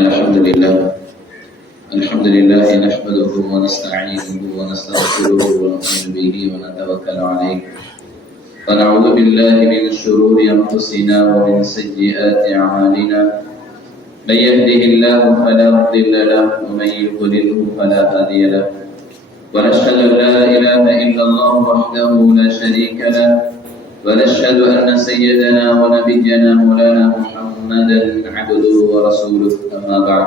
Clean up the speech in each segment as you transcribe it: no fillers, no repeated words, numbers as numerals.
الحمد لله نحمده ونستعينه ونستغفره ونؤمن به ونتوكل عليه ونعوذ بالله من شرور أنفسنا ومن سيئات أعمالنا من يهده الله فلا مضل له ومن يضلله فلا هادي له ونشهد أن لا إله إلا الله وحده لا شريك له ونشهد أن سيدنا ونبينا مولانا محمدا عبده ورسوله أما بعد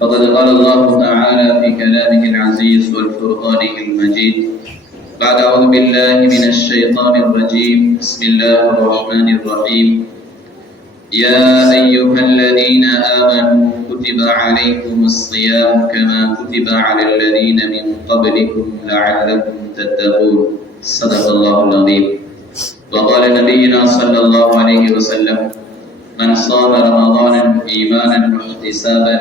فقد قال الله تعالى في كلامه العزيز والفرقانه المجيد بعد أعوذ بالله من الشيطان الرجيم بسم الله الرحمن الرحيم يا أيها الذين آمنوا كتب عليكم الصيام كما كتب على الذين من قبلكم لعلكم تتقون صدق الله العظيم وقال نبينا صلى الله عليه وسلم من صام رمضان إيمانا واحتسابا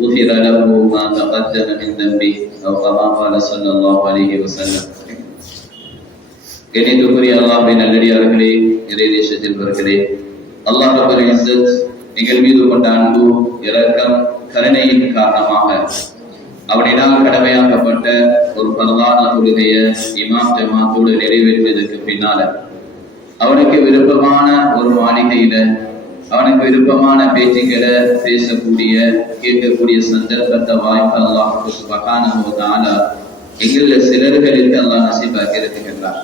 غفر له ما تقدم من ذنبه أو كما قال صلى الله عليه وسلم. கணிதத்துக்குரிய அல்லாஹ்வின் நல்லடியார்களே, இறை நேசத்திற்குரியவர்களே, அல்லாஹ் ரப்பல் இஸ்ஸத் எங்கள் மீது கொண்ட அன்பு, இரக்கம், கருணையின் காரணமாக அவனினால் கடமையாக்கப்பட்ட ஒரு பரவான தொழுகையை இமாம் ஜமாத்தோடு நிறைவேற்றியதற்கு பின்னால அவனுக்கு விருப்பமான ஒரு மாளிகையில அவனுக்கு விருப்பமான பேச்சுக்களை பேசக்கூடிய கேட்கக்கூடிய சந்தர்ப்பத்தை வாய்ப்பு அல்லாஹ் சுப்ஹானஹு வ தஆலா எங்கள சிலர்களுக்கு அல்லாஹ் நசீபாக்கி இருக்கின்றார்.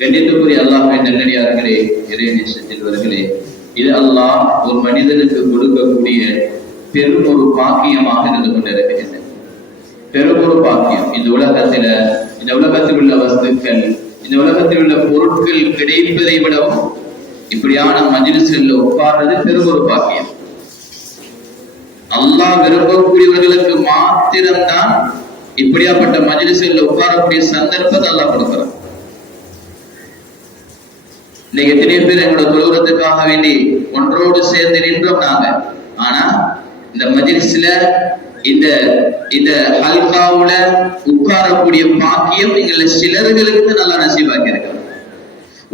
கண்ணியத்துக்குரிய அல்லாஹ்வின் நல்லடியார்களே, இறை நேசத்திற்குரியவர்களே, இது அல்லாஹ் ஒரு மனிதனுக்கு கொடுக்கக்கூடிய பெரும் ஒரு பாக்கியமாக இருந்து கொண்டிருக்கிறது. பெரும் ஒரு பாக்கியம். இந்த உலகத்தில் உள்ள வஸ்துக்கள், இந்த உலகத்தில் உள்ள பொருட்கள் கிடைப்பதை விடவும் இப்படியான மஜ்லிஸ்ல உட்கார்றது பெரும் ஒரு பாக்கியம். அல்லாஹ் விரும்பக்கூடியவர்களுக்கு மாத்திரம்தான் இப்படியாப்பட்ட மஜ்லிஸ்ல உட்காரக்கூடிய சந்தர்ப்பத்தை அல்லாஹ் கொடுக்கிறான். இன்னைக்கு எத்தனை பேர் எங்களோட தொழுகிறதுக்காக வேண்டி ஒன்றோடு சேர்ந்து நின்றோம் நாங்க. ஆனா இந்த மஜ்லிஸ்ல இந்த ஹல்காவுல உட்காரக்கூடிய பாக்கியம் எங்களை சிலர்களுக்கு நல்லா நசீபாக்கி இருக்க.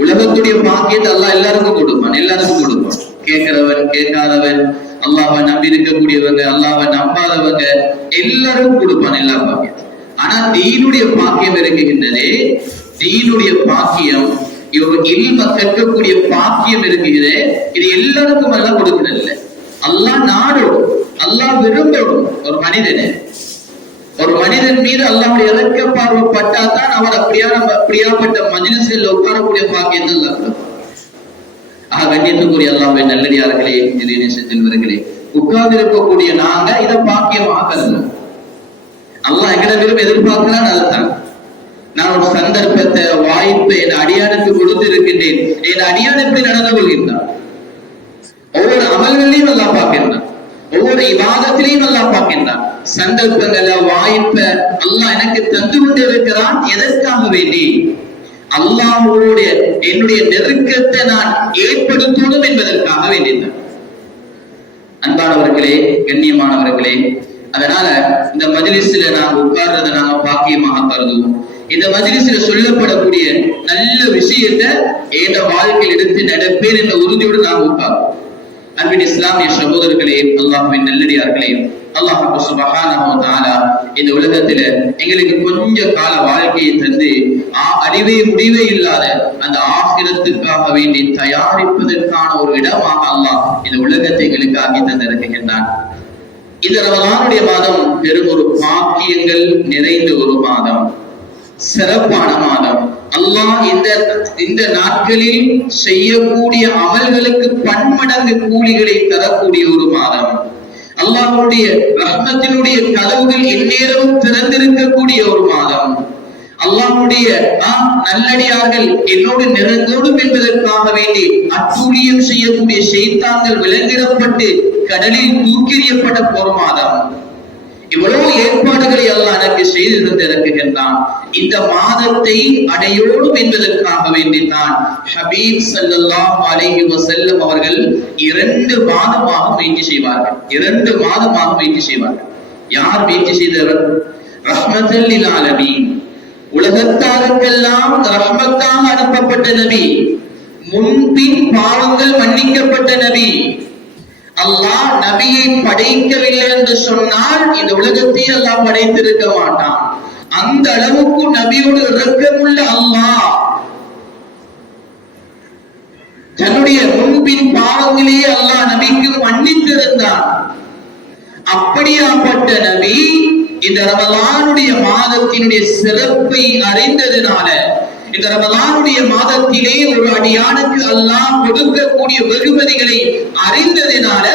உலகத்துடைய பாக்கியத்தை அல்லாஹ் எல்லாருக்கும் கொடுப்பான். கேட்கிறவன் கேட்காதவன், அல்லாஹ்வை நம்பி இருக்கக்கூடியவங்க, அல்லாஹ்வை நம்பாதவங்க எல்லாருக்கும் கொடுப்பான் எல்லா பாக்கியம். ஆனா தீனுடைய பாக்கியம் இருக்குகின்றதே, தீனுடைய பாக்கியம், இல்ம கற்கக்கூடிய பாக்கியம் இருக்குகிறே, இது எல்லாருக்கும் எல்லாம் கொடுக்கிறது இல்லை. அல்லாஹ் நாடோடும், அல்லாஹ் விரும்பணும். ஒரு மனிதன் மீது அல்லாஹ்வுடைய இறக்க பார்வை பட்டாதான் அவர் அப்படியாப்பட்ட மஜ்லிஸில் உட்காரக்கூடிய பாக்கியத்தை அல்லாஹ் கொடுப்பான். கண்ணியத்துக்குரிய அல்லாஹ்வின் நல்லடியார்களே, இறை நேசத்திற்குரியவர்களே, உட்கார்ந்து இருக்கக்கூடிய நாங்க இதை பாக்கியமாக்கல. அல்லாஹ் எங்களிடம் எதிர்பார்க்கிறான். அதுதான் நான் ஒரு சந்தர்ப்பத்தை, வாய்ப்பை என் அடியானுக்கு கொடுத்து இருக்கின்றேன். என் அடியான் எப்படி நடந்து கொள்கின்றான்? ஒவ்வொரு அமல்களையும் அல்லாஹ் பார்க்கின்றான், ஒவ்வொரு இபாதத்திலையும் அல்லாஹ் பார்க்கின்றான். சந்தர்ப்பங்களை, வாய்ப்பை அல்லாஹ் எனக்கு தந்து கொண்டு இருக்கிறான். எதற்காக வேண்டி? அல்லாஹ்வோடு என்னுடைய நெருக்கத்தை நான் ஏற்படுத்தணும் என்பதற்காக வேண்டியதான். அன்பானவர்களே, கண்ணியமானவர்களே, அதனால இந்த மஜ்லிஸ்ல நாங்க உட்கார்றதை நாங்க பாக்கியமாக கருதுவோம். இந்த மஜ்லிஸ்ல சொல்லப்படக்கூடிய நல்ல விஷயத்தை என் வாழ்க்கையில் எடுத்து நடப்பேன் என்ற உறுதியோடு நாம் உட்கார்வோம். அன்பின் இஸ்லாமிய சகோதரர்களே, அல்லாஹ்வின் நல்லடியார்களே, அல்லாஹ் சுப்ஹானஹு வ தஆலா இந்த உலகத்துல எங்களுக்கு கொஞ்ச கால வாழ்க்கையை தந்து அறிவே முடிவே இல்லாத அந்த ஆகிரத்துக்காக வேண்டி தயாரிப்பதற்கான ஒரு இடமாக அல்லாஹ் இந்த உலகத்தை எங்களுக்கு ஆக்கி தந்திருக்கின்றான். இந்த ரமலானுடைய மாதம் பெரும் ஒரு பாக்கியங்கள் நிறைந்த ஒரு மாதம், சிறப்பான மாதம். அல்லாஹ் இந்த நாட்களில் செய்யக்கூடிய அமல்களுக்கு பன்மடங்கு கூலிகளை தரக்கூடிய ஒரு மாதம். அல்லாஹ்வுடைய ரஹ்மத்தினுடைய கதவுகள் எந்நேரமும் திறந்திருக்கக்கூடிய ஒரு மாதம். அல்லாஹ்வுடைய நல்லடியார்கள் என்னோடு நெருங்கோடும் என்பதற்காக வேண்டி அட்டூழியம் செய்யக்கூடிய ஷைத்தான்கள் விலங்கிடப்பட்டு கடலில் தூக்கெறியப்பட்ட ஒரு மாதம். இவ்வளவு ஏற்பாடுகளை அல்லாஹ் எனக்கு செய்து தந்திருக்கின்றான். இந்த மாதத்தை அடையோடும் என்பதற்காக வேண்டித்தான் ஹபீப் ஸல்லல்லாஹு அலைஹி வஸல்லம் அவர்கள் 2 மாதமாக முயற்சி செய்வார்கள். யார் முயற்சி செய்தவர்? ரஹ்மத்துல் லில் ஆலமீன், உலகத்தாருக்கெல்லாம் ரஹ்மத்தாக அனுப்பப்பட்ட நபி, முன்பின் பாவங்கள் மன்னிக்கப்பட்ட நபி, அல்லாஹ் நபியை படைக்கவில்லை என்று சொன்னால் இந்த உலகத்தை அல்லாஹ் படைத்திருக்க மாட்டான். அந்த அளவுக்கு நபியோடு இரக்கமுள்ள அல்லாஹ் தன்னுடைய முன்பின் பாவங்களையே அல்லாஹ் நபிக்கு மன்னித்திருந்தான். அப்படியாப்பட்ட நபி இந்த ரமலானுடைய மாதத்தினுடைய சிறப்பை அறிந்ததினால, இந்த ரமலானுடைய மாதத்திலே ஒரு அடியானுக்கு அல்லாஹ் கொடுக்கக்கூடிய வெகுமதிகளை அறிந்ததினால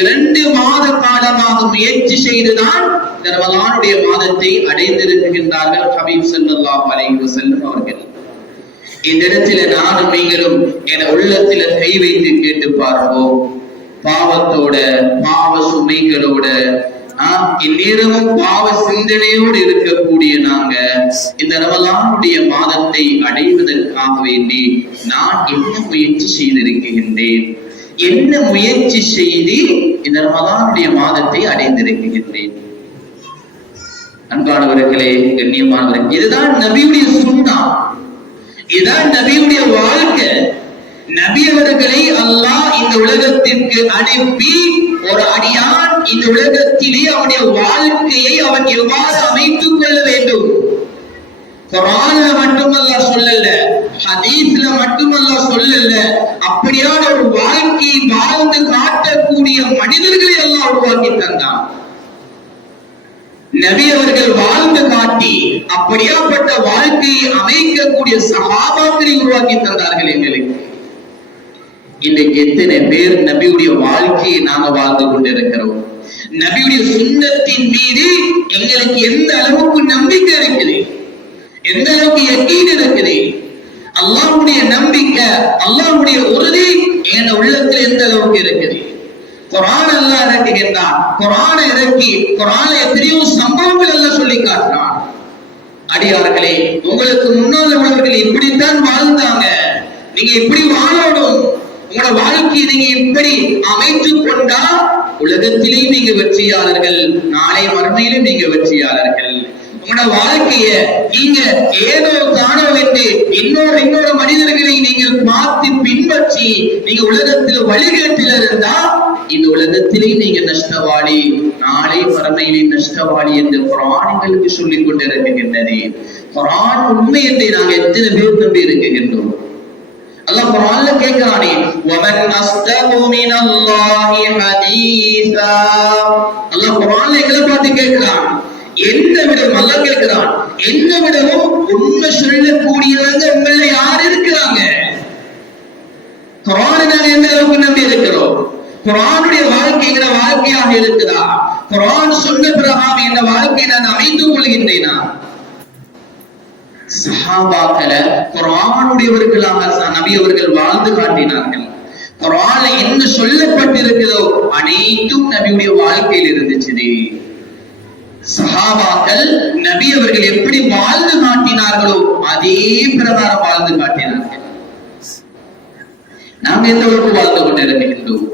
2 மாத காலமாக முயற்சி செய்துதான் இந்த ரமலானுடைய மாதத்தை அடைந்திருக்கின்றார்கள் ஹபீப் ஸல்லல்லாஹு அலைஹி வஸல்லம் அவர்கள். இந்த இடத்துல நானும் நீங்களும் என் உள்ளத்துல கை வைத்து கேட்டு பார்ப்போம். பாவத்தோட, பாவ சுமைகளோட, இந்நேரமும் பாவ சிந்தனையோடு இருக்கக்கூடிய நாங்க இந்த ரமலானுடைய மாதத்தை அடைவதற்காக வேண்டி நான் என்ன முயற்சி செய்திருக்கின்றேன், என்ன முயற்சி செய்து இந்த ரமலானுடைய மாதத்தை அடைந்திருக்கின்றேன்? அன்பானவர்களே, கண்ணியமானவர்களே, இதுதான் நபியுடைய சுன்னா, இதுதான் நபியுடைய வாழ்க்கை. நபி அவர்களை அல்லாஹ் இந்த உலகத்திற்கு அனுப்பி ஒரு அடியான் இந்த உலகத்திலே அவனுடைய வாழ்க்கையை அவன் எவ்வாறு அமைத்துக் கொள்ள வேண்டும், குர்ஆன்ல மட்டுமல்ல சொல்லல, ஹதீஸ்ல மட்டுமல்ல சொல்லல, அப்படியான ஒரு வாழ்க்கையை வாழ்ந்து காட்டக்கூடிய மனிதர்களை எல்லாம் உருவாக்கி தந்தான். நபி அவர்கள் வாழ்ந்து காட்டி அப்படியாப்பட்ட வாழ்க்கையை அமைக்கக்கூடிய சஹாபாக்களை உருவாக்கி தந்தார்கள் எங்களுக்கு. இன்றைக்கு எத்தனை பேர் நபியுடைய வாழ்க்கையை நாங்க வாழ்ந்து கொண்டிருக்கிறோம்? நபியுடைய சுன்னத்தின் மீது எங்களுக்கு எந்த அளவுக்கு நம்பிக்கை இருக்குது, எந்த அளவுக்கு யக்கீன் இருக்குது? அல்லாஹ்வுடைய நம்பிக்கை, அல்லாஹ்வுடைய உறுதி என் உள்ளத்தில் எந்த அளவுக்கு இருக்குது? குர்ஆன் அல்லாஹ் இறக்குகின்றான், குர்ஆனை இறக்கி குர்ஆன்ல எத்தனையோ சம்பவங்கள் எல்லாம் சொல்லி காட்டுறான். அடியார்களே, உங்களுக்கு முன்னால் உள்ளவர்கள் இப்படித்தான் வாழ்ந்தாங்க, நீங்க இப்படி வாழணும், உங்களோட வாழ்க்கையை நீங்க இப்படி அமைத்துக் கொண்டா உலகத்திலே நீங்க வெற்றியாளர்கள், நாளை மறுமையிலும் நீங்க வெற்றியாளர்கள். உங்களோட வாழ்க்கைய நீங்க ஏதோ தானோ என்று இன்னொரு மனிதர்களை நீங்கள் பார்த்து பின்பற்றி நீங்க உலகத்தில் வழிகேட்டில் இருந்தா இந்த உலகத்திலே நீங்க நஷ்டவாளி, நாளை மறுமையிலே நஷ்டவாளி என்று குர்ஆன் எங்களுக்கு சொல்லிக் கொண்டிருக்கின்றது. குர்ஆன் உண்மை என்று நாங்கள் எத்தனை பேர் நம்பி இருக்கின்றோம்? அல்லாஹ் குர்ஆன்ல கேக்குறானே, வமன் அஸ்தகு மினல்லாஹி ஹதீஸா. அல்லாஹ் குர்ஆன்ல எங்களை பார்த்து கேக்குறான், என்ன விடம் அல்லாஹ் கேக்குறான், என்ன விடவும் உண்மை சொல்லக்கூடியவங்க உங்கள யார் இருக்கிறாங்க? குர்ஆனை நாங்க எந்த அளவுக்கு நம்பி இருக்கிறோம்? குர்ஆனுடைய வாழ்க்கைங்கிற வாழ்க்கையாக இருக்குதா? குர்ஆன் சொன்ன பிரகாரம் இந்த வாழ்க்கையை நான் அமைத்துக் கொள்கின்றேனா? சஹாபாக்களை குர்ஆனுடையவர்களாக நபி அவர்கள் வாழ்ந்து காட்டினார்கள். குர்ஆன்ல என்ன சொல்லப்பட்டிருக்கிறதோ அனைத்தும் நபியுடைய வாழ்க்கையில் இருந்துச்சு. சஹாபாக்கள் நபி அவர்கள் எப்படி வாழ்ந்து காட்டினார்களோ அதே பிரகாரம் வாழ்ந்து காட்டினார்கள். நாம் எந்த அளவுக்கு வாழ்ந்து கொண்டிருக்கின்றோம்?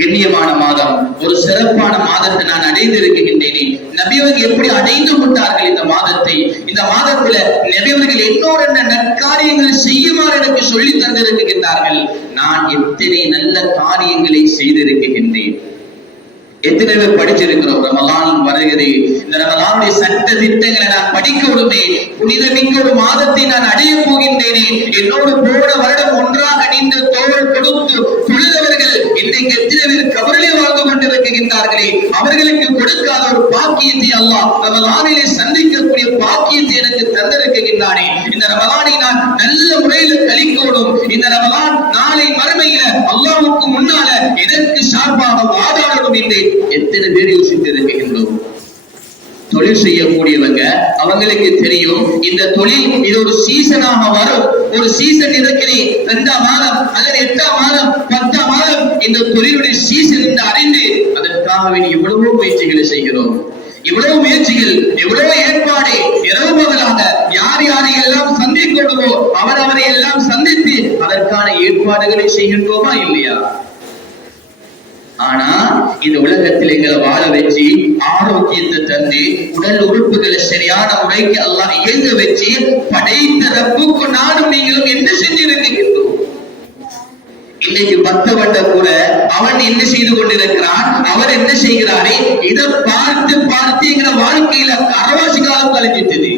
கண்ணியமான மாதம், ஒரு சிறப்பான மாதத்தை நான் அடைந்திருக்கின்றேனே. நபியவர்கள் எப்படி அடைந்து கொண்டார்கள் இந்த மாதத்தை? இந்த மாதத்துல நபியவர்கள் என்னோட நற்காரியங்கள் செய்யுமாறு எனக்கு சொல்லி தந்திருக்கின்றார்கள். நான் எத்தனை நல்ல காரியங்களை செய்திருக்கின்றேன். எத்தனை பேர் படிச்சிருக்கிறோம்? ரமலான் வருகிறது, இந்த ரமலானுடைய சட்ட திட்டங்களை நான் படிக்க விடுமே, புனிதமிக்க ஒரு மாதத்தை நான் அடைய போகின்றேனே. என்னோடு போன வருடம் ஒன்றாக நின்று தோள் கொடுத்து தொழுதவர்கள் இன்றைக்கு எத்தனை பேர் கபரிலே வாழ்ந்து கொண்டிருக்கின்றார்களே, அவர்களுக்கு கொடுக்காத ஒரு பாக்கியத்தை அல்லாஹ் ரமலானிலே சந்திக்கக்கூடிய பாக்கியத்தை எனக்கு தந்திருக்கின்றானே. இந்த ரமலானை நான் நல்ல முறையில் கழிக்கணும். இந்த ரமலான் நாளை மறுமையில அல்லாஹ்வுக்கு முன்னால எனக்கு சார்பாக வாதாடணும் என்று எத்தனை பேர் யோசித்து இருக்கின்றோம்? தொழில் செய்யக்கூடியவங்க அவங்களுக்கு தெரியும், இந்த தொழில் இது ஒரு சீசனாக வரும். ஒரு சீசன் இருக்கிறே, 2ஆம் மாதம் அல்லது 8ஆம் மாதம் 10ஆம் மாதம் இந்த தொழிலுடைய சீசன் என்று அறிந்து அதற்காக எவ்வளவோ முயற்சிகளை செய்கிறோம். இவ்வளவு முயற்சிகள், எவ்வளவு ஏற்பாடு, இரவு பகலாக யார் யாரை எல்லாம் சந்திக்கணுமோ அவரை எல்லாம் சந்தித்து அதற்கான ஏற்பாடுகளை செய்கின்றோமா இல்லையா? ஆனா இந்த உலகத்தில் எங்களை வாழ வச்சு ஆரோக்கியத்தை தந்து உடல் உறுப்புகளை சரியான முறைக்கு அல்லாஹ் இயங்க வச்சு படைத்த ரப்புக்கு நானும் நீங்களும் என்ன செஞ்சிருக்கின்றோம்? இந்த இன்னைக்கு பக்தவண்ட கூட அவன் என்ன செய்து கொண்டிருக்கிறான், அவர் என்ன செய்கிறாரே, இதை பார்த்து பார்த்து எங்க வாழ்க்கையில அரைவாசி காலம் கழிஞ்சிட்டது.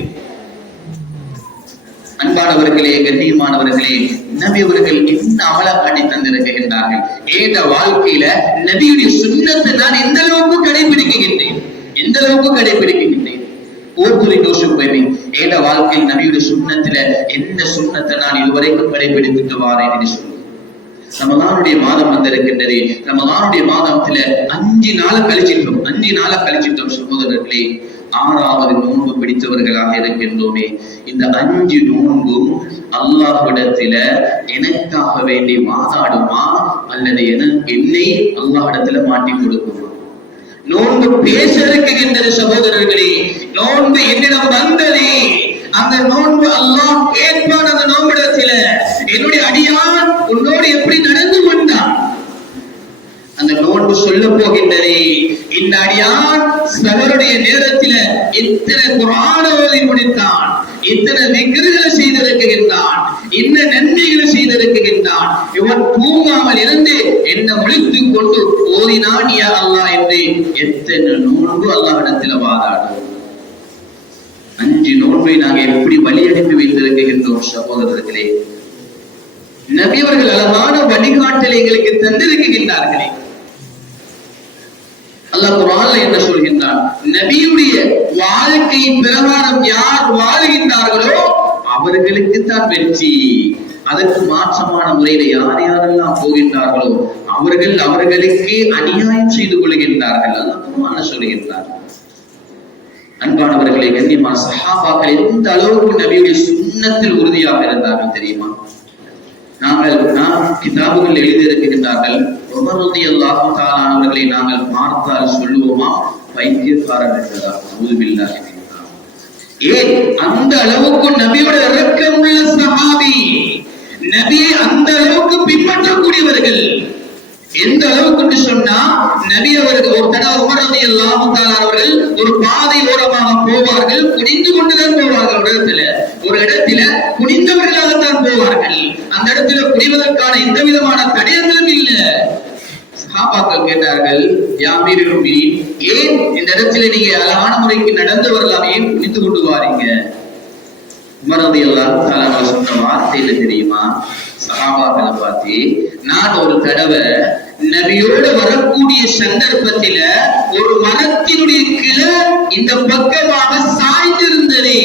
அன்பானவர்களே, கண்ணியமானவர்களே, நபி அவர்கள் என்ன அமலா காட்டி தந்திருக்கின்றார்கள். ஏத வாழ்க்கையில நபியுடைய சுன்னத்தை நான் எந்த அளவுக்கு கடைபிடிக்கின்றேன், எந்த அளவுக்கு கடைபிடிக்கின்றேன். ஒவ்வொரு யோசிப்பேன், ஏத வாழ்க்கையில் நபியுடைய சுன்னத்துல எந்த சுன்னத்தை நான் இதுவரைக்கும் கடைபிடித்துட்டு வாரேன் என்று சொல்லுவேன். ரமலானுடைய மாதம் வந்திருக்கின்றது. ரமலானுடைய மாதத்துல 5 நாள் கழிச்சிட்டோம் சகோதரர்களே. 6வது நோன்பு பிடித்தவர்களாக இருக்கின்றோமே. இந்த 5 நோன்பும் அல்லாஹ்விடத்தில எனக்காக வேண்டி வாதாடுமா அல்லது என்னை அல்லாஹ்விடத்தில மாட்டி கொடுக்குமா? நோன்பு பேச இருக்கின்றது சகோதரர்களே. நோன்பு என்னிடம் வந்ததே, அந்த நோன்பு அல்லாஹ் கேட்பான். அந்த நோம்பிடத்தில என்னுடைய அடியான் உன்னோடு எப்படி நடந்து கொண்டான், அந்த நோன்பு சொல்ல போகின்றதே. இந்த அடியான் சகருடைய நேரத்தில இத்தனை குர்ஆன் ஓதி முடித்தான், இத்தனை திக்ருகளை செய்திருக்கின்றான், இன்ன நன்மைகளை செய்திருக்கின்றான், இவன் தூங்காமல் இருந்து என்ன முழித்துக் கொண்டு ஓதினான் யா அல்லாஹ் என்று எத்தனை நோன்பு அல்லாஹ்விடத்தில வாதாடும். 5 நோன்பை நாங்கள் எப்படி வழி அனுப்பி வைத்திருக்கின்றோம் சகோதரர்களே. நபி அவர்கள் அழகான வழிகாட்டலை எங்களுக்கு தந்திருக்கின்றார்களே. அல்லாஹ் குர்ஆன்ல என்ன சொல்கின்றான், நபியுடைய வாழ்க்கை பிரகாரம் யார் வாழ்கின்றார்களோ அவர்களுக்கு தான் வெற்றி. அதற்கு மாற்றமான முறையில யார் யாரெல்லாம் போகின்றார்களோ அவர்கள் அவர்களுக்கு அநியாயம் செய்து கொள்கின்றார்கள். அல்லாஹ் குர்ஆன்ல சொல்கின்றார். அன்பானவர்களே, கண்ணியமான சஹாபாக்கள் எந்த அளவுக்கு நபியுடைய சுன்னத்தில் உறுதியாக இருந்தார்கள் தெரியுமா? நாம் கிதாபுகள் எழுதியிருக்கின்றார்கள், உமர் ரலியல்லாஹு தஆலா அவர்களை நாங்கள் பார்த்தால் சொல்லுவோமா பைத்தியக்காரர் என்றார். நஊதுபில்லாஹி மின்ஹா. ஏன் அந்த அளவுக்கு நபியோட இரக்கமுள்ள சஹாபி, நபியை அந்த அளவுக்கு பின்பற்றக்கூடியவர்கள். எந்த அளவுக்கு சொன்னா, நபி அவர்கள் ஒரு தடவை உமர் ரலியல்லாஹு தஆலா அவர்கள் ஒரு பாதை ஓரமாக போவார்கள், குனிந்து கொண்டுதான் போவார்கள். ஒரு இடத்துல குனிந்தவர்களாகத்தான் போவார்கள். அந்த இடத்துல குனிவதற்கான எந்த விதமான தடயங்களும் இல்ல. சஹாபாக்கள் கேட்டார்கள், யா அமீருல் முஃமினீன், ஏன் இந்த இடத்துல நீங்க அழகான முறைக்கு நடந்து வரலாம், ஏன் குனிந்து கொண்டு வாரீங்க? உமர் ரலியல்லாஹு தஆலா சொன்ன வார்த்தை என்ன தெரியுமா? சஹாபாக்களை பார்த்து, நான் ஒரு தடவை நபியோடு வரக்கூடிய சந்தர்ப்பத்தில ஒரு மரத்தினுடைய கிளை இந்த பக்கமாக சாய்ந்திருந்ததே,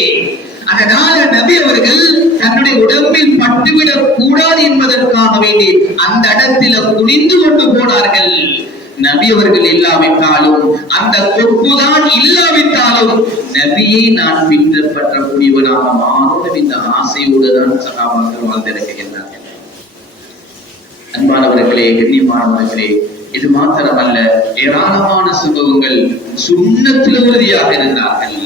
அதனால நபி அவர்கள் தன்னுடைய உடம்பில் பட்டுவிடக் கூடாது என்பதற்காக வேண்டி அந்த இடத்துல குனிந்து கொண்டு போனார்கள். நபி அவர்கள் இல்லாவிட்டாலும், அந்த கொப்புதான் இல்லாவிட்டாலும் நபியை நான் பின்பற்றக்கூடியவனாக மாறும் இந்த ஆசையோடு தான் சஹாபாக்கள் வாழ்ந்திருக்கின்றார்கள். அன்பானவர்களே, கண்ணியமானவர்களே, இது மாத்திரமல்ல, ஏராளமான சம்பவங்கள் சுன்னத்தில் உறுதியாக இருந்தார்கள்.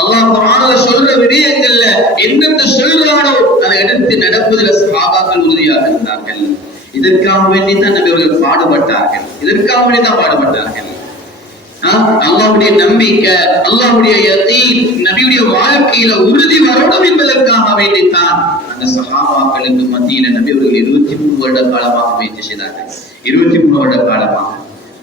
அல்லாஹ் குர்ஆன்ல சொல்ற விடயங்கள்ல என்னென்ன சொல்றானோ அதை எடுத்து நடப்பதில் சஹாபாக்கள் உறுதியாக இருந்தார்கள். இதற்காக வேண்டி தான் நபி அவர்கள் பாடுபட்டார்கள். அல்லாஹ்வுடைய நம்பிக்கை, அல்லாஹ்வுடைய யகீன் நபியுடைய வாழ்க்கையில உறுதி வரணும் என்பதற்காக வேண்டித்தான் அந்த சஹாபாக்களுக்கு மத்தியில நபி அவர்கள் 23 வருட காலமாக முயற்சி செய்தார்கள். 23 வருட காலமாக.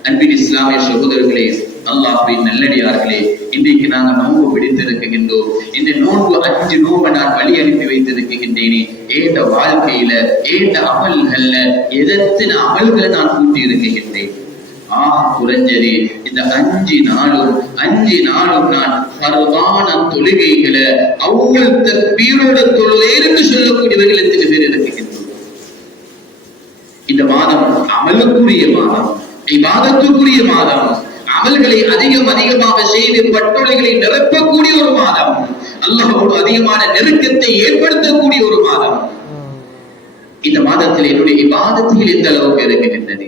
அன்பின் இஸ்லாமிய சகோதரர்களே, அல்லாஹ்வின் நல்லடியார்களே, இன்றைக்கு நாங்கள் நோன்பு பிடித்திருக்கின்றோம். இந்த நோன்பு 5 நோன்பை நான் வழி அனுப்பி வைத்திருக்கின்றேனே, ஏத வாழ்க்கையில ஏத அமல்கள்ல எத்தனை அமல்களை நான் கூட்டி இருக்கின்றேன். குறைஞ்சது இந்த 5 நாளும் நான் பரவான தொழுகைகளை அவ்வளவு தக்பீரோட தொழுதேன் என்று சொல்லக்கூடியவர்கள் எத்தனை பேர் இருக்கின்றோம். இந்த மாதம் அமலுக்குரிய மாதம், இபாதத்துக்குரிய மாதம், அமல்களை அதிகமாக செய்து பட்டோலைகளை நிரப்பக்கூடிய ஒரு மாதம், அல்லாஹ்வோடு அதிகமான நெருக்கத்தை ஏற்படுத்தக்கூடிய ஒரு மாதம். இந்த மாதத்தில் என்னுடைய இபாதத்தில் எந்த அளவுக்கு இருக்கின்றது?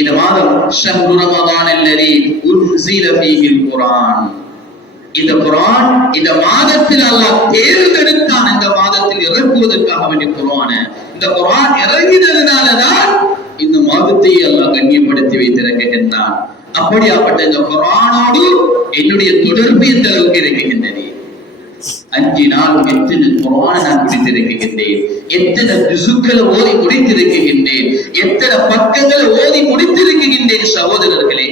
இந்த மாதம் ஷஹ்ரு ரமதான் அல்லதி உன்ஸில ஃபீஹில் குர்ஆன். இந்த குர்ஆன் இந்த மாதத்தில் அல்லாஹ் தேர்ந்தெடுத்தான். இந்த மாதத்தில் இறக்குவதற்காக வேண்டிய குர்ஆனை, இந்த குர்ஆன் இறங்கினதுனால தான் இந்த மாதத்தை அல்லாஹ் கண்ணியப்படுத்தி வைத்திருக்கின்றான். அப்படியாப்பட்ட இந்த குர்ஆனோடு என்னுடைய தொடர்பு எந்த அளவுக்கு இருக்கின்றது? 5 நாள் எத்தனை குர்ஆனை நான் முடித்திருக்கின்றேன், எத்தனை ஜுசுக்களை ஓதி முடித்திருக்கின்றேன், எத்தனை பக்கங்களை ஓதி முடித்திருக்கின்றேன். சகோதரர்களே,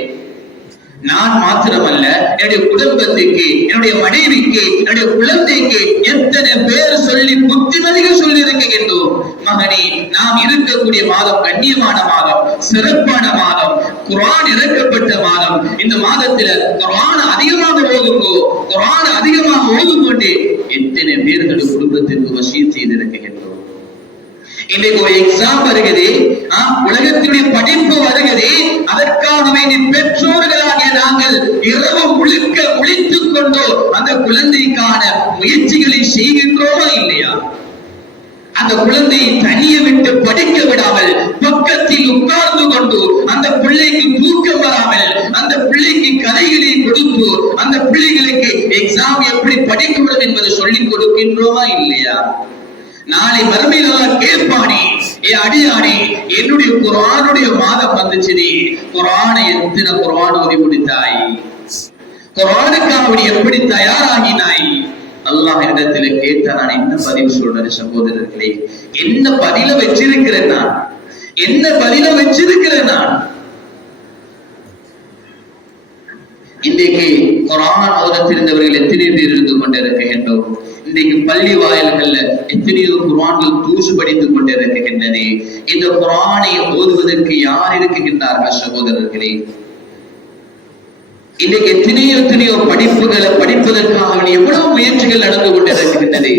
நான் மாத்திரமல்ல, என்னுடைய குடும்பத்துக்கு, என்னுடைய மனைவிக்கு, என்னுடைய குழந்தைக்கு எத்தனை பேர் சொல்லி புத்திமதிகள் சொல்லி இருக்கின்றோம். மகனே, நாம் இருக்கக்கூடிய மாதம் கண்ணியமான மாதம், சிறப்பான மாதம், குர்ஆன் இறக்கப்பட்ட மாதம். இந்த மாதத்துல குர்ஆன் அதிகமாக ஓதுங்கோ, குர்ஆன் அதிகமாக ஓதுங்கொண்டே எத்தனை பேர்களுடைய குடும்பத்திற்கு வசியத் செய்திருக்கின்றோம். இன்றைக்கு ஒரு எக்ஸாம் வருகிறது, உலகத்தினுடைய படிப்பு வருகிறது, அதற்காக வேண்டி பெற்றோர்களாகிய நாங்கள் இரவு முழுக்க முழித்துக் கொண்டோ அந்த குழந்தைக்கான முயற்சிகளை செய்கின்றோமா இல்லையா? அந்த குழந்தையை தனிய விட்டு படிக்க விடாமல் பக்கத்தில் உட்கார்ந்து கொண்டு அந்த பிள்ளைக்கு தூக்கம் வராமல் அந்த பிள்ளைக்கு கதைகளை கொடுத்து அந்த பிள்ளைகளுக்கு எக்ஸாம் எப்படி படிக்க வேண்டும் என்பதை சொல்லிக் கொடுக்கின்றோமா இல்லையா? நாளை மறுமையில கேட்பானே, ஏ அடியானே, என்னுடைய குர்ஆனுடைய மாதம் வந்துச்சு, குர்ஆனை எத்தனை குர்ஆன் ஓதி முடித்தாய், குர்ஆனுக்காக எப்படி தயாராகினாய்? அல்லாஹ் இடத்துல கேட்டா நான் என்ன பதில் சொல்றேன்? சகோதரர்களே, என்ன பதில வச்சிருக்கிறேன் நான், என்ன பதில வச்சிருக்கிறேன் நான்? இன்றைக்கு குர்ஆன் ஓத தெரிந்தவர்கள் எத்தனை பேர் இருந்து கொண்டிருக்கின்றோம்? இன்றைக்கு பள்ளி வாயில்கள்ல எத்தனையோ குர்ஆன்கள் தூசு படித்துக் கொண்டிருக்கின்றது. இந்த குர்ஆனை ஓதுவதற்கு யார் இருக்கின்றார்கள்? சகோதரர்களே, இன்றைக்கு எத்தனையோ படிப்புகளை படிப்பதற்காக எவ்வளவு முயற்சிகள் நடந்து கொண்டிருக்கின்றது.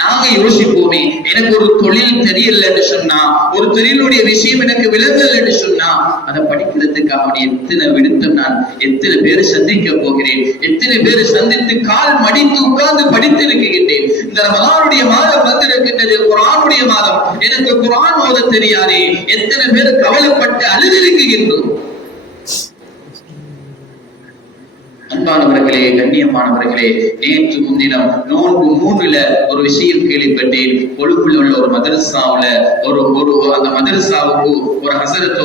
நாங்க யோசிப்போமே, எனக்கு ஒரு தொழில் தெரியல என்று சொன்னா, ஒரு தொழிலுடைய விஷயம் எனக்கு விளங்கல் என்று சொன்னா, அதை படிக்கிறதுக்காக எத்தனை விடுத்தம் நான் எத்தனை பேரை சந்திக்க போகிறேன், எத்தனை பேரை சந்தித்து கால் மடித்து உட்கார்ந்து படித்திருக்கின்றேன். இந்த ரமலானுடைய மாதம் வந்திருக்கின்றது, குர்ஆனுடைய மாதம், எனக்கு குர்ஆன் ஓத தெரியாதே, எத்தனை பேர் கவலைப்பட்டு அழுதிருக்கின்றோம். அன்பானவர்களே, கண்ணியமானவர்களே, நேற்று முன்தினம் நோன்பு 3ல ஒரு விஷயம் கேள்விப்பட்டேன். கொழும்புல உள்ள ஒரு மதரசாவுல அந்த மதரசாவுக்கு ஒரு ஹஸரத்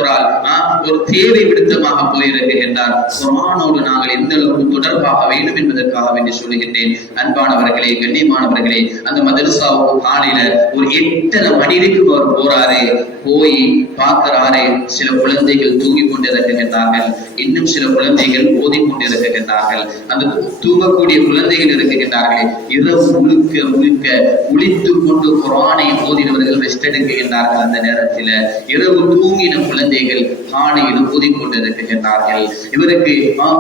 ஒரு தேவை விடுத்தமாக போயிருக்கின்றார். குர்ஆனோடு நாங்கள் எந்த அளவுக்கு தொடர்பாக வேண்டும் என்பதற்காக வேண்டி சொல்லுகின்றேன். அன்பானவர்களே, கண்ணியமானவர்களே, அந்த மதரசாவுக்கு காலையில ஒரு 8:30 மணிக்கு அவர் போறாரு. போய் பார்க்கிறாரே, சில குழந்தைகள் தூங்கி கொண்டிருக்கின்றார்கள், இன்னும் சில குழந்தைகள் ஓதி கொண்டிருக்கின்றார்கள். அந்த தூங்கக்கூடிய குழந்தைகள் இருக்கின்றார்கள். இரவு முழுக்க முழுக்க ஒளித்துக் கொண்டு குர்ஆனை ஓதினவர்கள் ரெஸ்ட் எடுக்கின்றார்கள். அந்த நேரத்தில் இரவு தூங்கின குழந்தைகள் காலையில் ஓதி கொண்டிருக்கின்றார்கள். இவருக்கு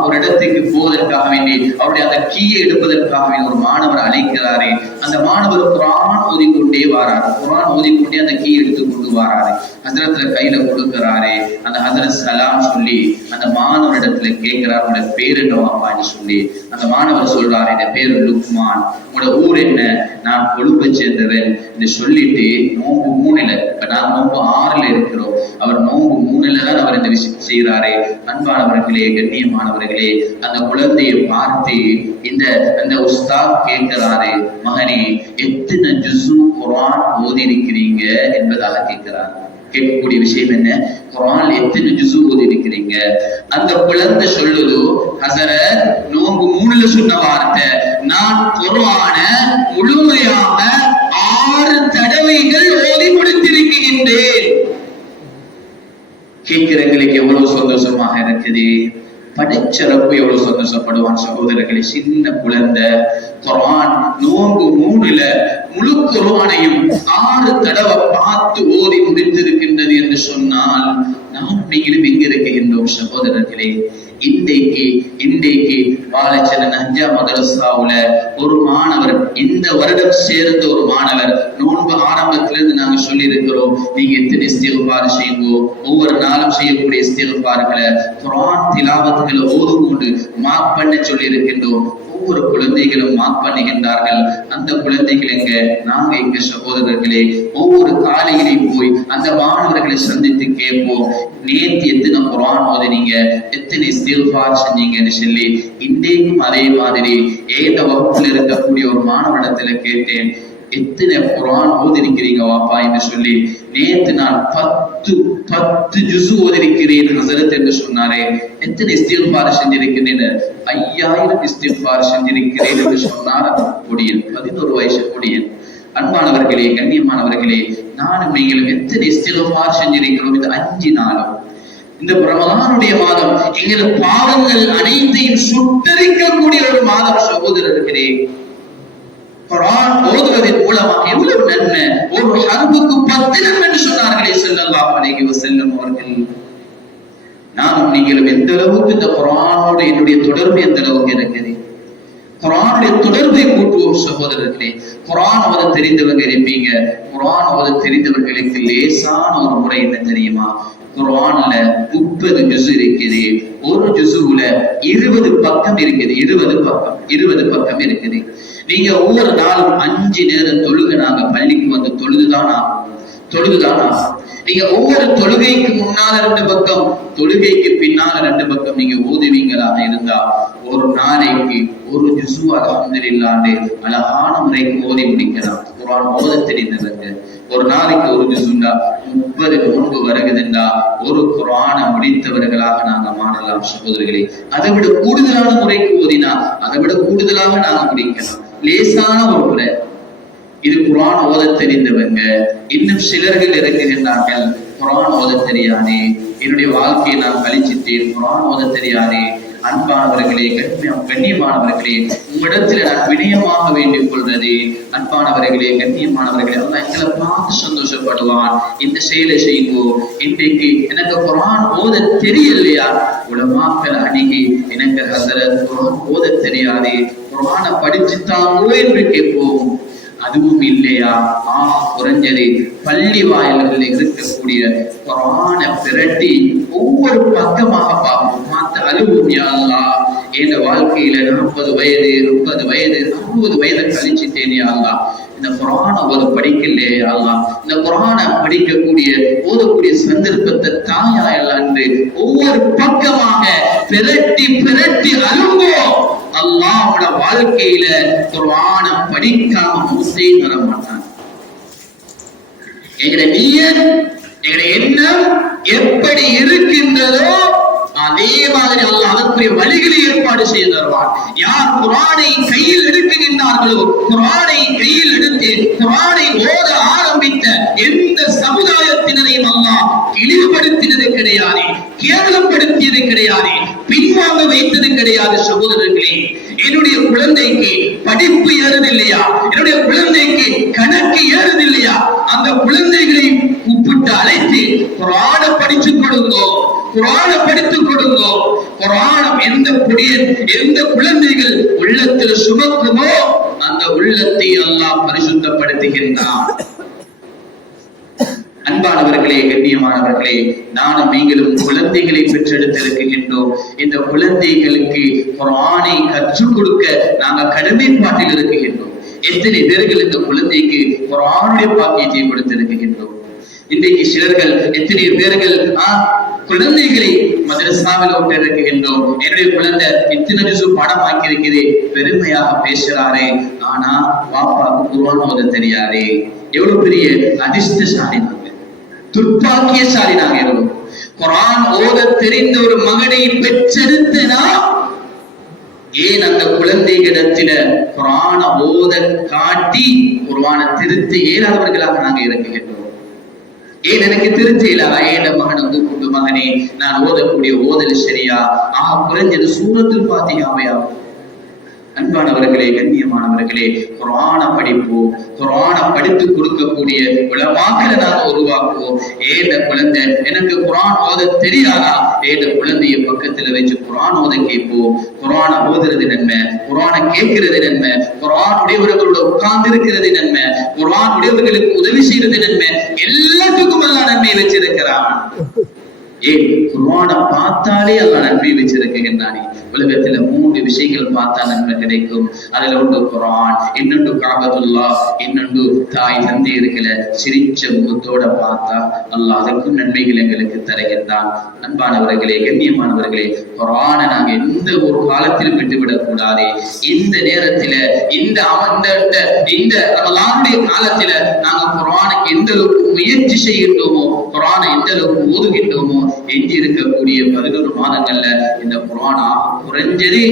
ஒரு இடத்துக்கு போவதற்காக வேண்டி அவருடைய அந்த கீயை எடுப்பதற்காக வேண்டி ஒரு மாணவர் அழைக்கிறாரே. அந்த மாணவர் குர்ஆன் ஓதிக்கொண்டே வாரார். குர்ஆன் ஓதிக்கொண்டே அந்த கீயை எடுத்துக் கொண்டு வாராரு. ஹஜ்ரத்ல கையில கொடுக்கிறாரே. அந்த ஹஜ்ரத் சலாம் சொல்லி அந்த மாணவரிடத்துல கேட்கிறார், உங்களோட பேர் என்னவாப்பான்னு சொல்லி. அந்த மாணவர் சொல்றாரு, என் பேர் லுக்மான், உங்களோட ஊர் என்ன? நான் கொழும்பை சேர்ந்தவன் என்று சொல்லிட்டு நோன்பு 3ல, இப்ப நான் நோன்பு 6ல இருக்கிறோம், அவர் நோன்பு 3ல தான் அவர் இந்த விஷயம் செய்யறாரே. அன்பானவர்களே, கண்ணியமானவர்களே, அந்த குழந்தையை பார்த்து அந்த உஸ்தாத் கேட்கிறாரு, மகனே, எத்தனை ஜுஸு குர்ஆன் ஓதி இருக்கிறீங்க என்பதாக கேட்கிறார். கேட்கக்கூடிய விஷயம் என்ன? குர்ஆன் எத்தனை ஜுஸு ஓதி இருக்கிறீங்க? அந்த குழந்தை சொல்லுது, ஹஸரத், நோன்பு 3ல சொன்ன வார்த்தை, நான் குர்ஆனை முழுமையாக 6 தடவைகள் ஓதி முடித்திருக்கின்றேன். கேட்கிறவங்களுக்கு எவ்வளவு சந்தோஷமாக இருக்குது. படிச்சரப்பு எவ்வளவு சந்தோஷப்படுவான். சகோதரர்களே, சின்ன குழந்தை குர்ஆன் நோன்பு 3ல முழு குர்ஆனையும் 6 தடவை பார்த்து ஓதி முடித்திருக்கின்றது என்று சொன்னால் நாம் நீங்களும் எங்க இருக்கின்றோம்? சகோதரர்களே, இன்றைக்கு வாழைச்சேனை நஞ்சா மதரசாவுல ஒரு மாணவர், இந்த வருடம் சேர்ந்த ஒரு மாணவர், நோன்பு ஆரம்பத்திலிருந்து நாங்க சொல்லி இருக்கிறோம், நீங்க எத்தனை இஸ்திக்ஃபார் செய்வோம், ஒவ்வொரு நாளும் செய்யக்கூடிய இஸ்திக்ஃபார்களை குர்ஆன் திலாவத்துகளை ஓதுகொண்டு மார்க் பண்ண சொல்லி இருக்கின்றோம். ஒவ்வொரு குழந்தைகளும் மார்க் பண்ணுகின்றார்கள். அந்த குழந்தைகள் எங்க, நாங்க எங்க? சகோதரர்களே, ஒவ்வொரு காலையிலையும் போய் அந்த மாணவர்களை சந்தித்து கேட்போம், நேற்று எத்தனை குர்ஆன் ஓதினீங்க, எத்தனை இஸ்திக்ஃபார் செஞ்சீங்கன்னு சொல்லி. இன்றைக்கும் அதே மாதிரி ஏத வகுப்பில் இருக்கக்கூடிய ஒரு மாணவரிடத்துல கேட்டேன், எத்தனை குர்ஆன் ஓதிருக்கிறீங்க வாப்பா என்று சொல்லி, நேத்து நான் 10 ஜுஸு ஓதிருக்கிறேன் ஹஸரத் என்று சொன்னாரே. எத்தனை இஸ்திக்ஃபார் செஞ்சிருக்கிறேன்? 5000 இஸ்திக்ஃபார் செஞ்சிருக்கிறேன் என்று சொன்னார் அந்த கொடியன், 11 வயசு கொடியன். அன்பானவர்களே, கண்ணியமானவர்களே, நானும் நீங்களும் எத்தனை இஸ்திக்ஃபார் செஞ்சிருக்கிறோம் இந்த 5 நாளும்? இந்த ரமலானுடைய மாதம் எங்கள் பாவங்கள் அனைத்தையும் சுட்டரிக்கக்கூடிய ஒரு மாதம் சகோதரர்களே. குர்ஆன் ஓதுவதன் மூலமாக எவ்வளவு நன்மை! ஒரு ஹர்புக்கு 10 நன்மை என்று சொன்னார்களே ஸல்லல்லாஹு அலைஹி வஸல்லம் அவர்கள். நானும் நீங்களும் எந்த அளவுக்கு இந்த குர்ஆனோடு என்னுடைய தொடர்பு எந்த அளவுக்கு இருக்குது? குர்ஆனுடைய தொடர்பை கூட்டுவோம் சகோதரர்களே. குர்ஆன் ஓத தெரிந்தவங்க இருப்பீங்க. குர்ஆன் ஓத தெரிந்தவர்களுக்கு லேசான ஒரு முறை என்ன தெரியுமா? குர்ஆன்ல 30 ஜுஸ் இருக்குது. ஒரு ஜுஸுல 20 பக்கம் இருக்குது. 20 பக்கம் இருக்குது. நீங்க ஒவ்வொரு நாளும் 5 நேரம் தொழுக நாங்க பள்ளிக்கு வந்து தொழுதுதான் ஆகும். நீங்க ஒவ்வொரு தொழுகைக்கு முன்னால 2 பக்கம், தொழுகைக்கு பின்னால 2 பக்கம் நீங்க ஓதுவீங்களாக இருந்தா ஒரு நாளைக்கு ஒரு ஜுஸு அல்ஹம்துலில்லாஹ் அழகான முறைக்கு ஓதி முடிக்கலாம். குர்ஆன் ஓத தெரிந்தவங்க ஒரு நாளைக்கு ஒரு ஜுஸுண்டா 30 நோன்பு வருகுதுண்டா ஒரு குர்ஆனை முடித்தவர்களாக நாங்க மாறலாம் சகோதரர்களே. அதை விட கூடுதலான முறைக்கு ஓதினா அதை விட கூடுதலாக நாங்க முடிக்கலாம். லேசான ஒரு முறை இது. குர்ஆன் ஓத தெரிந்தவங்க. இன்னும் சிலர்கள் இருக்கிறார்கள், குர்ஆன் ஓத தெரியாதே, என்னுடைய வாழ்க்கையை நான் கழிச்சிட்டேன், குர்ஆன் ஓத தெரியாதே. அன்பானவர்களே, கண்ணியமானவர்களே, உங்களிடத்தில் நான் வினயமாக வேண்டிக் கொள்றது, அன்பானவர்களே, கண்ணியமானவர்களே, அல்லாஹ் எங்களை பார்த்து சந்தோஷப்படுவான். இந்த செயலை செய்வோம். இன்றைக்கு எனக்கு குர்ஆன் ஓத தெரியலையா? உலமாக்கள் அணுகி எனக்கு ஹஸரத் குர்ஆன் ஓத தெரியாதே, குர்ஆனை படிச்சுட்டாங்களோ என்று கேட்போம். அதுவும் இல்லையா, குறைஞ்சது பள்ளி வாயில்களில் இருக்கக்கூடிய குர்ஆனை பிரட்டி ஒவ்வொரு பக்கமாக பார்ப்போம். பார்த்து அழுவோம், யா அல்லாஹ் என் வாழ்க்கையில 40 வயது 50 வயது 60 வயதை கழிச்சுட்டேன் யா அல்லாஹ், இந்த குர்ஆனை படிக்கலையே யா அல்லாஹ், இந்த குர்ஆனை படிக்கக்கூடிய ஓதக்கூடிய சந்தர்ப்பத்தை தாயா எல்லாம் என்று ஒவ்வொரு பக்கமாக பிரட்டி அழுவோம். அல்லாஹ்வோட வாழ்க்கையில குர்ஆனை படிக்காம மூசே வர மாட்டான். எங்களுடைய நியத், எங்களுடைய எண்ணம் எப்படி இருக்கின்றதோ அதே மாதிரி அல்லாஹ் அதற்குரிய வழிகளை ஏற்பாடு செய்து தருவான். யார் குர்ஆனை கையில் எடுக்கின்றார்களோ, குர்ஆனை கையில் எடுத்து குர்ஆனை ஓத ஆரம்பித்த எந்த சமுதாயத்தினரையும் அல்லாஹ் இழிவுபடுத்தினது கிடையாது, கேவலப்படுத்தியது கிடையாது, பின்வாங்க வைத்தது கிடையாது. சகோதரர்களே, என்னுடைய குழந்தைக்கு படிப்பு ஏறுதில்லையா, என்னுடைய குழந்தைக்கு கணக்கு ஏறுதில்லையா, அந்த குழந்தைகளை கூப்பிட்டு அழைத்து குர்ஆனை படித்துக் கொடுங்கோ, குர்ஆனை படித்துக் கொடுங்கோ. குர்ஆன் எந்த குழந்தைகள் உள்ளத்தில் சுமக்குமோ அந்த உள்ளத்தை அல்லாஹ் பரிசுத்தப்படுத்துகின்றான். அன்பானவர்களே, கண்ணியமானவர்களே, நானும் நீங்களும் குழந்தைகளை பெற்றெடுத்திருக்கின்றோம். இந்த குழந்தைகளுக்கு குர்ஆனை கற்றுக் கொடுக்க நாங்கள் கடமைப்பாட்டில் இருக்கின்றோம். எத்தனை பேர்கள் இந்த குழந்தைக்கு குர்ஆனுடைய பாக்கியத்தை கொடுத்திருக்கின்றோம். இன்றைக்கு சிலர்கள் எத்தனை பேர்கள் குழந்தைகளை மதரசாவில் விட்டிருக்கின்றோம். என்னுடைய குழந்தை இத்தனை ஜுஸு பாடமாக்கி இருக்கிறே, பெருமையாக பேசுறாரே, ஆனா வாப்பாவுக்கு குர்ஆன் ஓத தெரியாதே. எவ்வளவு பெரிய அதிர்ஷ்டசாலி நாங்க, துர்பாக்கியசாலி நாங்க. எவ்வளவு குர்ஆன் ஓத தெரிந்த ஒரு மகனை பெற்றெடுத்தனா, ஏன் அந்த குழந்தைகளிடத்தில குர்ஆனை ஓத காட்டி குர்ஆனை திருத்த இயலாதவர்களாக நாங்க இருக்கின்றோம். ஏன் எனக்கு திருச்சியில ஏன மகனை கூப்பிட்டு, மகனே நான் ஓதக்கூடிய ஓதல் சரியா, குறைஞ்சது சூரத்துல் ஃபாத்திஹாவையாகும். அன்பானவர்களே, கண்ணியமானவர்களே, குர்ஆனை படிப்போம். குர்ஆனை படித்து கொடுக்கக்கூடிய உலமாக்களை நாங்க உருவாக்குவோம். ஏன் குழந்தை எனக்கு குர்ஆன் ஓத தெரியாதா, ஏன் குழந்தைய பக்கத்துல வச்சு குர்ஆன் ஓத கேட்போம். குர்ஆனை ஓதுறது நன்மை, குர்ஆனை கேட்கிறது நன்மை, குர்ஆன் உடையவர்களோட உட்கார்ந்து இருக்கிறது நன்மை, குர்ஆன் உடையவர்களுக்கு உதவி செய்யறது நன்மை. எல்லாத்துக்கும் எல்லாம் நன்மை வச்சிருக்கிறான். ஏன் குர்ஆனை பார்த்தாலே அல்லாஹ் நன்மை வச்சிருக்கின்றானே. உலகத்துல 3 விஷயங்கள் பார்த்தா நன்மை கிடைக்கும். அதுல ஒன்று குர்ஆன், இன்னொன்று கஅபத்துல்லாஹ், இன்னொன்று தாய் தந்தையர்களை சிரிச்ச முகத்தோட பார்த்தா அல்லாஹ் அதற்கும் நன்மைகள் எங்களுக்கு தருகின்றான். அன்பானவர்களே, கண்ணியமானவர்களே, குர்ஆனை நாங்க எந்த ஒரு காலத்திலும் விட்டுவிடக் கூடாது. இந்த நேரத்துல இந்த ரமலானுடைய காலத்துல நாங்க குர்ஆனுக்கு எந்த அளவுக்கு முயற்சி செய்கின்றோமோ, குர்ஆனை எந்த அளவுக்கு ஓதுகின்றோமோ, எஞ்சி இருக்கக்கூடிய 11 மாதங்கள்ல இந்த குர்ஆன் குறைஞ்சதே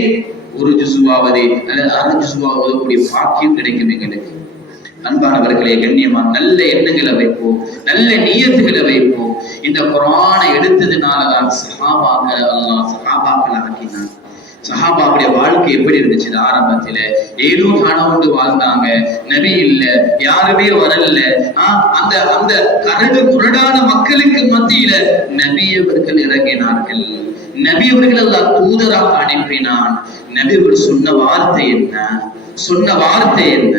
ஒரு ஜுசுவாவதே அல்லது அரை ஜுசுவாவது ஓதக்கூடிய பாக்கியம் கிடைக்கும் எங்களுக்கு. அன்பானவர்களே, கண்ணியமான நல்ல எண்ணங்களை வைப்போம், நல்ல நியத்துகளை வைப்போம். இந்த குர்ஆனை எடுத்ததுனாலதான் சஹாபாக்களை அல்லாஹ் சஹாபாக்களை ஆக்கினான். சஹாபாவுடைய வாழ்க்கை எப்படி இருந்துச்சு? ஆரம்பத்துல ஏதோ கனவுண்டு வாழ்ந்தாங்க, நபி இல்ல, யாருமே வரல. அந்த அந்த கரடு முரடான மக்களுக்கு மத்தியில நபியவர்கள் இறங்கினார்கள். நபியவர்கள் அல்லாஹ் தூதராக அனுப்பினான். நபியவர்கள் சொன்ன வார்த்தை என்ன?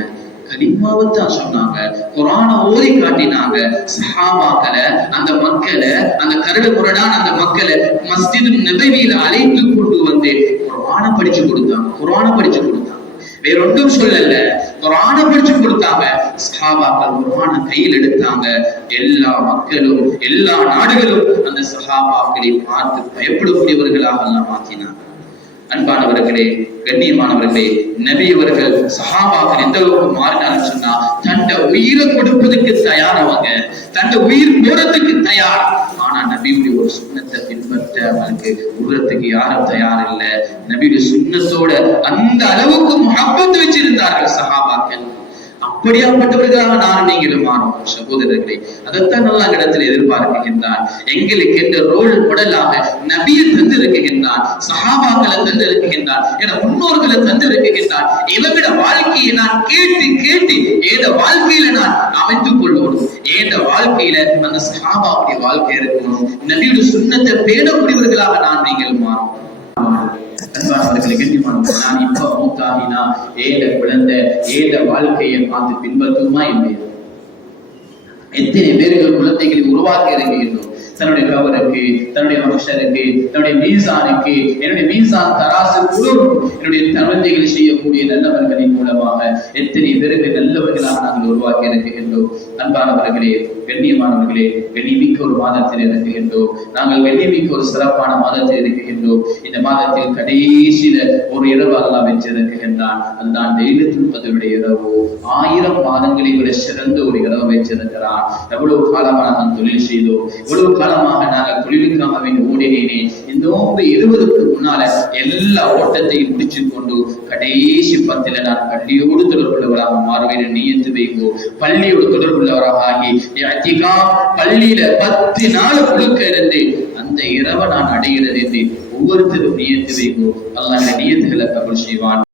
கலிமாவத்தான் சொன்னாங்க. குர்ஆனை ஓதி காட்டினாங்க. சஹாபாக்களை, அந்த மக்களை, அந்த கரடு முரடான அந்த மக்களை மஸ்ஜிது நபவியில அழைத்து கொண்டு வந்து குர்ஆனை படிச்சு கொடுத்தாங்க. வேற ஒன்றும் சொல்லல, குர்ஆனை படிச்சு கொடுத்தாங்க. சஹாபாக்கள் குர்ஆனை கையில் எடுத்தாங்க. எல்லா மக்களும், எல்லா நாடுகளும் அந்த சஹாபாக்களை பார்த்து பயப்படக்கூடியவர்களாக எல்லாம் மாற்றினாங்க. அன்பானவர்களே, கண்ணியமானவர்களே, நபி அவர்கள் சஹாபாக்கள் எந்த அளவுக்கு மாறினான்னு சொன்னா, தன்னை உயிரை கொடுப்பதற்கு தயாரவங்க, தன்னை உயிர் போறதுக்கு தயார். ஆனா நபியுடைய ஒரு சுன்னத்தை பின்பற்ற அவனுக்கு உருவத்துக்கு யாரும் தயார் இல்லை. நபியுடைய சுன்னத்தோட அந்த அளவுக்கு முஹப்பத் வச்சிருந்தார்கள் சஹாபாக்கள். அப்படியாப்பட்டவர்களாக நானும் நீங்களும் மாறும் சகோதரர்களே. அதைத்தான் நல்லா இடத்துல எதிர்பார்க்கின்றான். எங்களுக்கு என்ற ரோல் மாடலாக நபியை தந்திருக்கின்றான், சஹாபாக்களை தந்திருக்கின்றான், என முன்னோர்களை தந்திருக்கின்றான். இவவிட வாழ்க்கையை நான் கேட்டு ஏத வாழ்க்கையில நான் அமைத்துக் கொள்ளணும். ஏத வாழ்க்கையில அந்த சஹாபாவுடைய வாழ்க்கை இருக்கணும். நபியுடைய சுன்னத்தை பேணக்கூடியவர்களாக நான் நீங்கள் மாறும். நான் இப்ப மூத்தாகினா ஏத குழந்தை ஏத வாழ்க்கையை பார்த்து பின்பற்றுமா இல்லையா? எத்தனை பேர்கள் குழந்தைகளை உருவாக்கி இருக்கின்றோம். தன்னுடைய கவருக்கு, தன்னுடைய மனுஷருக்கு, தன்னுடைய மீசானுக்கு, என்னுடைய மீசான் தராசு குழுவும் என்னுடைய குழந்தைகள் செய்யக்கூடிய நல்லவர்களின் மூலமாக எத்தனை பேருக்கு நல்லவர்களாக நாங்கள் உருவாக்கி இருக்கின்றோம். அன்பானவர்களே, கண்ணியமானவர்களே, கண்ணியமிக்க ஒரு மாதத்தில் இருக்கின்றோம். நாங்கள் கண்ணியமிக்க ஒரு சிறப்பான மாதத்தில் இருக்கின்றோம். இந்த மாதத்தில் கடைசியில ஒரு இரவு அல்லாஹ் வச்சிருக்கின்றான். அதுதான் லைலத்துல் கத்ருடைய இரவு. 1000 மாதங்களை விட சிறந்த ஒரு இரவு வச்சிருக்கிறான். எவ்வளவு காலமாக நாம் தொழில் செய்தோம், எவ்வளவு காலமாக நாங்கள் தொழிலுக்காக வேண்டி ஓடினேனே. இந்த 20க்கு முன்னால எல்லா ஓட்டத்தையும் முடிச்சு கொண்டு கடைசி 10ல நான் பள்ளியோடு தொடர்புள்ளவராக மாறுவேன் நியத்து வைங்கோ. பள்ளியோடு தொடர்புள்ளவராக ஆகி பள்ளியில 10 நாள் குழுக்க இருந்து அந்த இரவை நான் அடைகிறது என்று ஒவ்வொருத்தரும் நியத்து வைங்கோ. அல்லாஹ் நியத்துகளை கபூல் செய்வான்.